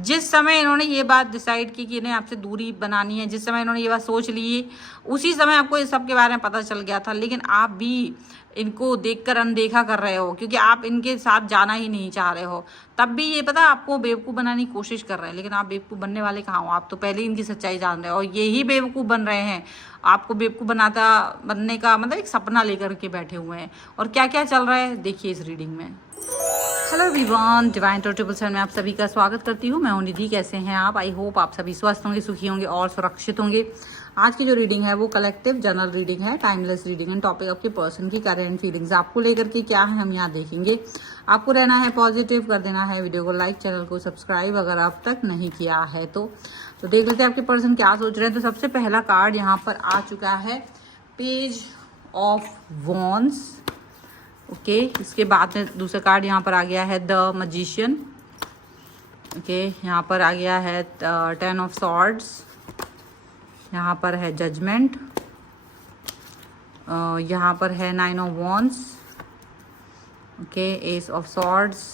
जिस समय इन्होंने ये बात डिसाइड की कि इन्हें आपसे दूरी बनानी है, जिस समय इन्होंने ये बात सोच ली, उसी समय आपको इस सब के बारे में पता चल गया था, लेकिन आप भी इनको देखकर अनदेखा कर रहे हो क्योंकि आप इनके साथ जाना ही नहीं चाह रहे हो। तब भी ये पता आपको बेवकूफ़ बनाने की कोशिश कर रहे हैं, लेकिन आप बेवकूफ़ बनने वाले कहाँ हो, आप तो पहले ही इनकी सच्चाई जान रहे हो और यही बेवकूफ़ बन रहे हैं। आपको बेवकूफ़ बनने का मतलब एक सपना लेकर के बैठे हुए हैं। और क्या क्या चल रहा है देखिए इस रीडिंग में। हेलो एवरीवन, डिवाइन टॉट 777 में आप सभी का स्वागत करती हूँ। मैं हूँ निधि। कैसे हैं आप? आई होप आप सभी स्वस्थ होंगे, सुखी होंगे और सुरक्षित होंगे। आज की जो रीडिंग है वो कलेक्टिव जनरल रीडिंग है, टाइमलेस रीडिंग है। टॉपिक आपके पर्सन की करेंट फीलिंग्स आपको लेकर के क्या है हम यहाँ देखेंगे। आपको रहना है पॉजिटिव, कर देना है वीडियो को लाइक, चैनल को सब्सक्राइब अगर आप तक नहीं किया है तो देख लेते हैं आपके पर्सन क्या सोच रहे हैं। तो सबसे पहला कार्ड यहाँ पर आ चुका है, पेज ऑफ वॉन्ड्स। ओके, इसके बाद में दूसरा कार्ड यहाँ पर आ गया है द मैजिशियन। ओके, यहाँ पर आ गया है 10 ऑफ सॉर्ड्स। यहाँ पर है जजमेंट। यहाँ पर है 9 of wands. Okay, S of swords.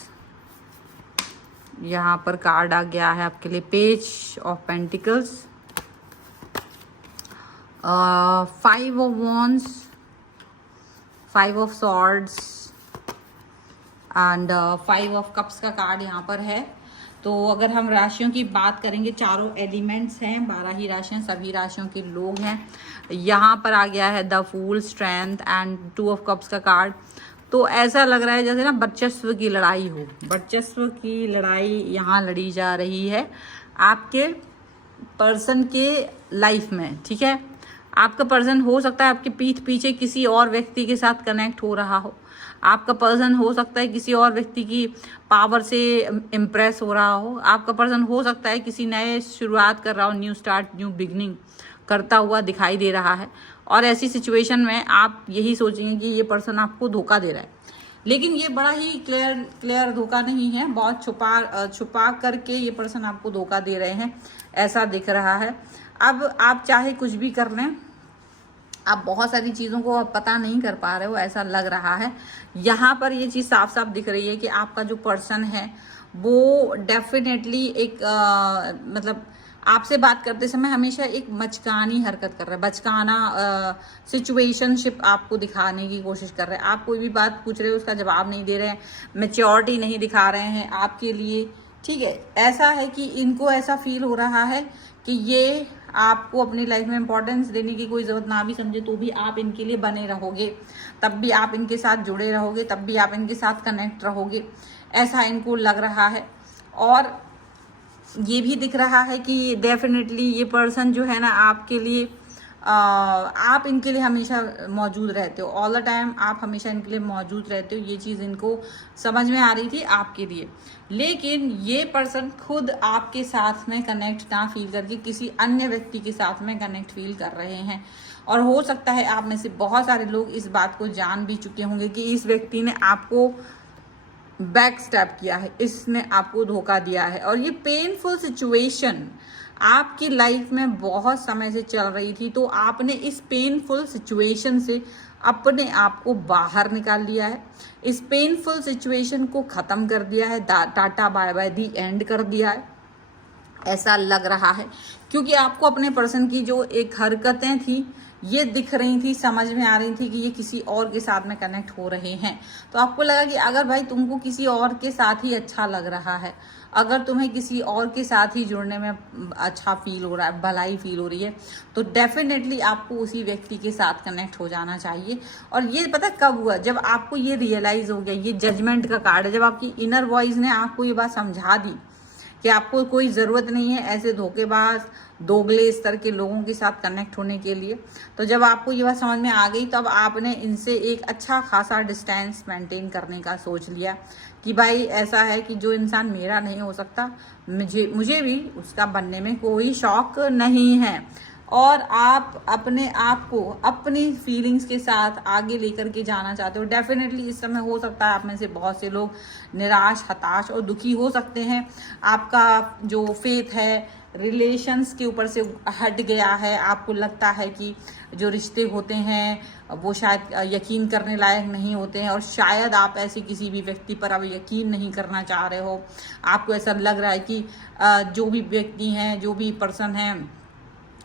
यहाँ पर कार्ड आ गया है आपके लिए page of pentacles, 5 of wands, 5 of swords and 5 of cups का कार्ड यहाँ पर है। तो अगर हम राशियों की बात करेंगे, चारों एलिमेंट्स हैं, 12 ही राशियाँ, सभी राशियों के लोग हैं। यहाँ पर आ गया है the fool, strength and 2 of cups का कार्ड। तो ऐसा लग रहा है जैसे ना वर्चस्व की लड़ाई हो, वर्चस्व की लड़ाई यहाँ लड़ी जा रही है आपके पर्सन के लाइफ में। ठीक है, आपका पर्सन हो सकता है आपके पीठ पीछे किसी और व्यक्ति के साथ कनेक्ट हो रहा हो। आपका पर्सन हो सकता है किसी और व्यक्ति की पावर से इम्प्रेस हो रहा हो। आपका पर्सन हो सकता है किसी नए शुरुआत कर रहा हो, न्यू स्टार्ट, न्यू बिगनिंग करता हुआ दिखाई दे रहा है। और ऐसी सिचुएशन में आप यही सोचेंगे कि ये पर्सन आपको धोखा दे रहा है, लेकिन ये बड़ा ही क्लियर धोखा नहीं है। बहुत छुपा करके ये पर्सन आपको धोखा दे रहे हैं, ऐसा दिख रहा है। अब आप चाहे कुछ भी कर लें, आप बहुत सारी चीज़ों को आप पता नहीं कर पा रहे हो, ऐसा लग रहा है। यहाँ पर ये चीज़ साफ साफ दिख रही है कि आपका जो पर्सन है वो डेफिनेटली एक मतलब आपसे बात करते समय हमेशा एक मचकानी हरकत कर रहा है, बचकाना सिचुएशनशिप आपको दिखाने की कोशिश कर रहे हैं। आप कोई भी बात पूछ रहे हो उसका जवाब नहीं दे रहे हैं, मैच्योरिटी नहीं दिखा रहे हैं आपके लिए। ठीक है, ऐसा है कि इनको ऐसा फील हो रहा है कि ये आपको अपनी लाइफ में इंपॉर्टेंस देने की कोई ज़रूरत ना भी समझे तो भी आप इनके लिए बने रहोगे, तब भी आप इनके साथ जुड़े रहोगे, तब भी आप इनके साथ कनेक्ट रहोगे, ऐसा इनको लग रहा है। और ये भी दिख रहा है कि डेफिनेटली ये पर्सन जो है ना आपके लिए आप इनके लिए हमेशा मौजूद रहते हो, ऑल द टाइम आप हमेशा इनके लिए मौजूद रहते हो। ये चीज़ इनको समझ में आ रही थी आपके लिए, लेकिन ये पर्सन खुद आपके साथ में कनेक्ट ना फील करके किसी अन्य व्यक्ति के साथ में कनेक्ट फील कर रहे हैं। और हो सकता है आप में से बहुत सारे लोग इस बात को जान भी चुके होंगे कि इस व्यक्ति ने आपको बैक स्टेप किया है, इसने आपको धोखा दिया है। और ये पेनफुल सिचुएशन आपकी लाइफ में बहुत समय से चल रही थी, तो आपने इस पेनफुल सिचुएशन से अपने आप को बाहर निकाल लिया है, इस पेनफुल सिचुएशन को ख़त्म कर दिया है, tata bye bye the end कर दिया है, ऐसा लग रहा है। क्योंकि आपको अपने पर्सन की जो एक हरकतें थी ये दिख रही थी, समझ में आ रही थी कि ये किसी और के साथ में कनेक्ट हो रहे हैं। तो आपको लगा कि अगर भाई तुमको किसी और के साथ ही अच्छा लग रहा है, अगर तुम्हें किसी और के साथ ही जुड़ने में अच्छा फील हो रहा है, भलाई फील हो रही है, तो डेफिनेटली आपको उसी व्यक्ति के साथ कनेक्ट हो जाना चाहिए। और ये पता कब हुआ? जब आपको ये रियलाइज हो गया, ये जजमेंट का कार्ड है, जब आपकी इनर वॉइस ने आपको ये बात समझा दी कि आपको कोई ज़रूरत नहीं है ऐसे धोखेबाज, दोगले स्तर के लोगों के साथ कनेक्ट होने के लिए। तो जब आपको ये बात समझ में आ गई, तब आपने इनसे एक अच्छा खासा डिस्टेंस मेंटेन करने का सोच लिया कि भाई ऐसा है कि जो इंसान मेरा नहीं हो सकता, मुझे भी उसका बनने में कोई शौक नहीं है। और आप अपने आप को अपनी फीलिंग्स के साथ आगे लेकर के जाना चाहते हो। डेफिनेटली इस समय हो सकता है आप में से बहुत से लोग निराश, हताश और दुखी हो सकते हैं। आपका जो फेथ है, रिलेशंस के ऊपर से हट गया है, आपको लगता है कि जो रिश्ते होते हैं वो शायद यकीन करने लायक नहीं होते हैं, और शायद आप ऐसे किसी भी व्यक्ति पर अब यकीन नहीं करना चाह रहे हो। आपको ऐसा लग रहा है कि जो भी व्यक्ति हैं, जो भी पर्सन हैं,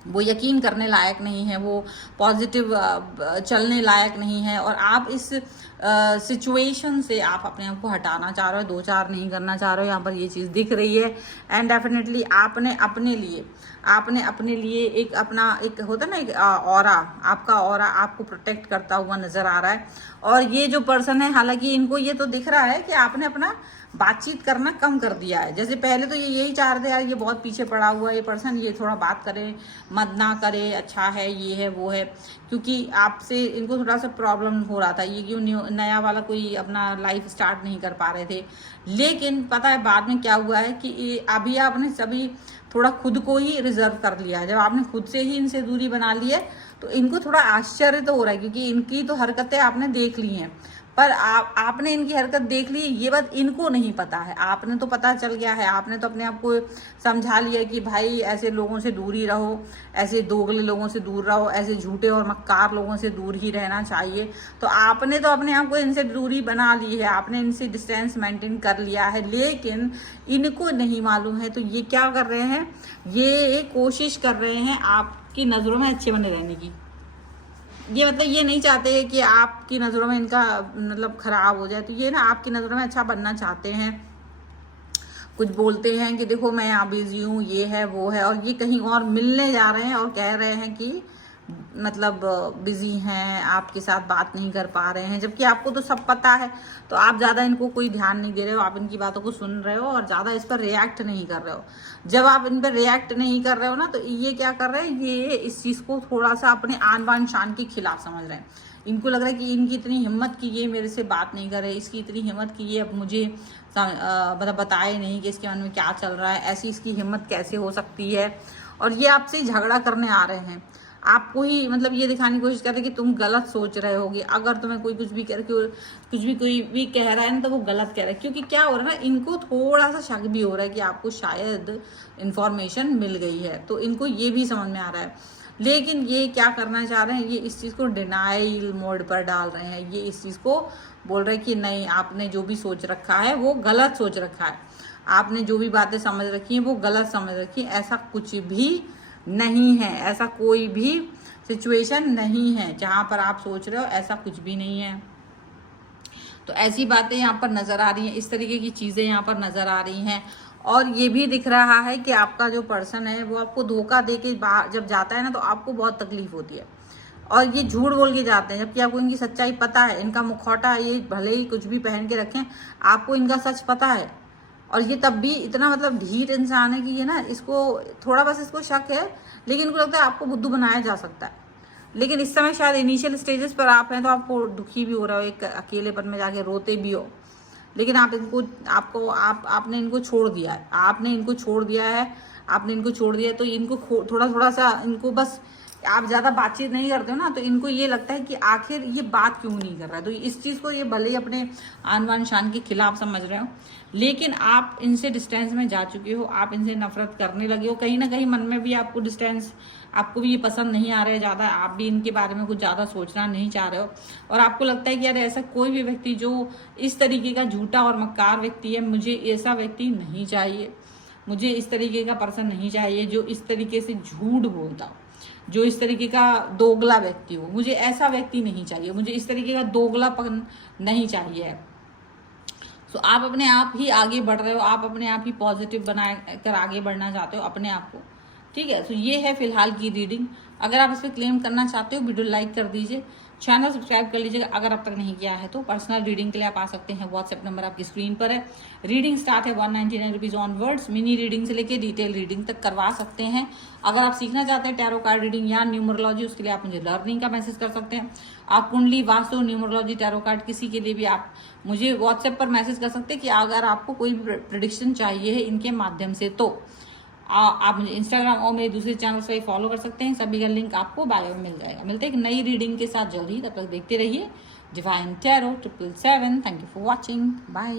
वो यकीन करने लायक नहीं है, वो पॉजिटिव चलने लायक नहीं है, और आप इस सिचुएशन से आप अपने आप को हटाना चाह रहे हो, 2-4 नहीं करना चाह रहे हो। यहाँ पर ये चीज़ दिख रही है। एंड डेफिनेटली आपने अपने लिए एक अपना एक होता है ना, एक ऑरा, आपका ऑरा आपको प्रोटेक्ट करता हुआ नजर आ रहा है। और ये जो पर्सन है, हालांकि इनको ये तो दिख रहा है कि आपने अपना बातचीत करना कम कर दिया है। जैसे पहले तो ये यही चाह रहे थे, यार ये बहुत पीछे पड़ा हुआ है ये पर्सन, ये थोड़ा बात करे मत ना करे, अच्छा है, ये है वो है, क्योंकि आपसे इनको थोड़ा सा प्रॉब्लम हो रहा था। ये क्यों नया वाला कोई अपना लाइफ स्टार्ट नहीं कर पा रहे थे। लेकिन पता है बाद में क्या हुआ है कि अभी आपने सभी थोड़ा खुद को ही रिजर्व कर लिया है। जब आपने खुद से ही इनसे दूरी बना ली है तो इनको थोड़ा आश्चर्य तो हो रहा है, क्योंकि इनकी तो हरकतें आपने देख ली हैं, पर आपने इनकी हरकत देख ली, ये बात इनको नहीं पता है। आपने तो पता चल गया है, आपने तो अपने आप को समझा लिया कि भाई ऐसे लोगों से दूर ही रहो, ऐसे दोगले लोगों से दूर रहो, ऐसे झूठे और मक्कार लोगों से दूर ही रहना चाहिए। तो आपने तो अपने आप को इनसे दूरी बना ली है, आपने इनसे डिस्टेंस मेंटेन कर लिया है, लेकिन इनको नहीं मालूम है। तो ये क्या कर रहे हैं, ये कोशिश कर रहे हैं आपकी नज़रों में अच्छे बने रहने की। ये मतलब ये नहीं चाहते कि आपकी नज़रों में इनका मतलब खराब हो जाए, तो ये ना आपकी नज़रों में अच्छा बनना चाहते हैं। कुछ बोलते हैं कि देखो मैं यहाँ बिजी हूँ, ये है वो है, और ये कहीं और मिलने जा रहे हैं और कह रहे हैं कि मतलब बिजी हैं, आपके साथ बात नहीं कर पा रहे हैं, जबकि आपको तो सब पता है। तो आप ज़्यादा इनको कोई ध्यान नहीं दे रहे हो, आप इनकी बातों को सुन रहे हो और ज़्यादा इस पर रिएक्ट नहीं कर रहे हो। जब आप इन पर रिएक्ट नहीं कर रहे हो ना, तो ये क्या कर रहे हैं, ये इस चीज़ को थोड़ा सा अपने आन बान शान के खिलाफ समझ रहे हैं। इनको लग रहा है कि इनकी इतनी हिम्मत कि ये मेरे से बात नहीं कर रहे, इसकी इतनी हिम्मत कि ये अब मुझे मतलब बताए नहीं कि इसके मन में क्या चल रहा है, ऐसी इसकी हिम्मत कैसे हो सकती है। और ये आपसे झगड़ा करने आ रहे हैं, आपको ही मतलब ये दिखाने की कोशिश कर रहे हैं कि तुम गलत सोच रहे होगे। अगर तुम्हें कोई कुछ भी कोई भी कह रहा है ना, तो वो गलत कह रहा है, क्योंकि क्या हो रहा है ना, इनको थोड़ा सा शक भी हो रहा है कि आपको शायद इन्फॉर्मेशन मिल गई है, तो इनको ये भी समझ में आ रहा है। लेकिन ये क्या करना चाह रहे हैं, ये इस चीज़ को डिनाइल मोड पर डाल रहे हैं। ये इस चीज़ को बोल रहे हैं कि नहीं, आपने जो भी सोच रखा है वो गलत सोच रखा है, आपने जो भी बातें समझ रखी हैं वो गलत समझ रखी है। ऐसा कुछ भी नहीं है, ऐसा कोई भी सिचुएशन नहीं है जहां पर आप सोच रहे हो, ऐसा कुछ भी नहीं है। तो ऐसी बातें यहाँ पर नजर आ रही हैं, इस तरीके की चीजें यहाँ पर नजर आ रही हैं। और ये भी दिख रहा है कि आपका जो पर्सन है वो आपको धोखा दे के जब जाता है ना, तो आपको बहुत तकलीफ होती है, और ये झूठ बोल के जाते हैं, जबकि आपको इनकी सच्चाई पता है। इनका मुखौटा ये भले ही कुछ भी पहन के रखें, आपको इनका सच पता है। और ये तब भी इतना मतलब ढीठ इंसान है कि ये ना, इसको थोड़ा बस इसको शक है, लेकिन इनको लगता है आपको बुद्धू बनाया जा सकता है। लेकिन इस समय शायद इनिशियल स्टेजेस पर आप हैं, तो आपको दुखी भी हो रहा हो, एक अकेलेपन में जाके रोते भी हो, लेकिन आपने इनको छोड़ दिया है, आपने इनको छोड़ दिया है। तो इनको थोड़ा सा इनको बस, आप ज़्यादा बातचीत नहीं करते हो ना, तो इनको ये लगता है कि आखिर ये बात क्यों नहीं कर रहा है। तो इस चीज़ को ये भले ही अपने आन बान शान के खिलाफ समझ रहे हो, लेकिन आप इनसे डिस्टेंस में जा चुके हो, आप इनसे नफरत करने लगे हो। कहीं ना कहीं मन में भी आपको डिस्टेंस, आपको भी ये पसंद नहीं आ रहा है ज़्यादा, आप भी इनके बारे में कुछ ज़्यादा सोचना नहीं चाह रहे हो, और आपको लगता है कि यार ऐसा कोई भी व्यक्ति जो इस तरीके का झूठा और मक्कार व्यक्ति है, मुझे ऐसा व्यक्ति नहीं चाहिए, मुझे इस तरीके का पर्सन नहीं चाहिए जो इस तरीके से झूठ बोलता हो, जो इस तरीके का दोगला व्यक्ति हो, मुझे ऐसा व्यक्ति नहीं चाहिए, मुझे इस तरीके का दोगलापन नहीं चाहिए। तो आप अपने आप ही आगे बढ़ रहे हो, आप अपने आप ही पॉजिटिव बना कर आगे बढ़ना चाहते हो अपने आप को, ठीक है। तो ये है फिलहाल की रीडिंग। अगर आप इस पर क्लेम करना चाहते हो, वीडियो लाइक कर दीजिए, चैनल सब्सक्राइब कर लीजिएगा अगर अब तक नहीं किया है तो। पर्सनल रीडिंग के लिए आप आ सकते हैं, व्हाट्सएप नंबर आपकी स्क्रीन पर है। रीडिंग स्टार्ट है 199 रुपीज़ ऑनवर्ड्स, मिनी रीडिंग से लेके डिटेल रीडिंग तक करवा सकते हैं। अगर आप सीखना चाहते हैं टैरो कार्ड रीडिंग या न्यूमरोलॉजी, उसके लिए आप मुझे लर्निंग का मैसेज कर सकते हैं। आप कुंडली, वास्तु, न्यूमरोलॉजी, टैरो कार्ड किसी के लिए भी आप मुझे व्हाट्सएप पर मैसेज कर सकते हैं कि अगर आपको कोई प्रेडिक्शन चाहिए है इनके माध्यम से, तो आप मुझे इंस्टाग्राम और मेरे दूसरे चैनल से फॉलो कर सकते हैं, सभी का लिंक आपको बायो में मिल जाएगा। मिलते हैं एक नई रीडिंग के साथ जल्दी, तब तक देखते रहिए divine tarot 777। Thank you for watching, bye.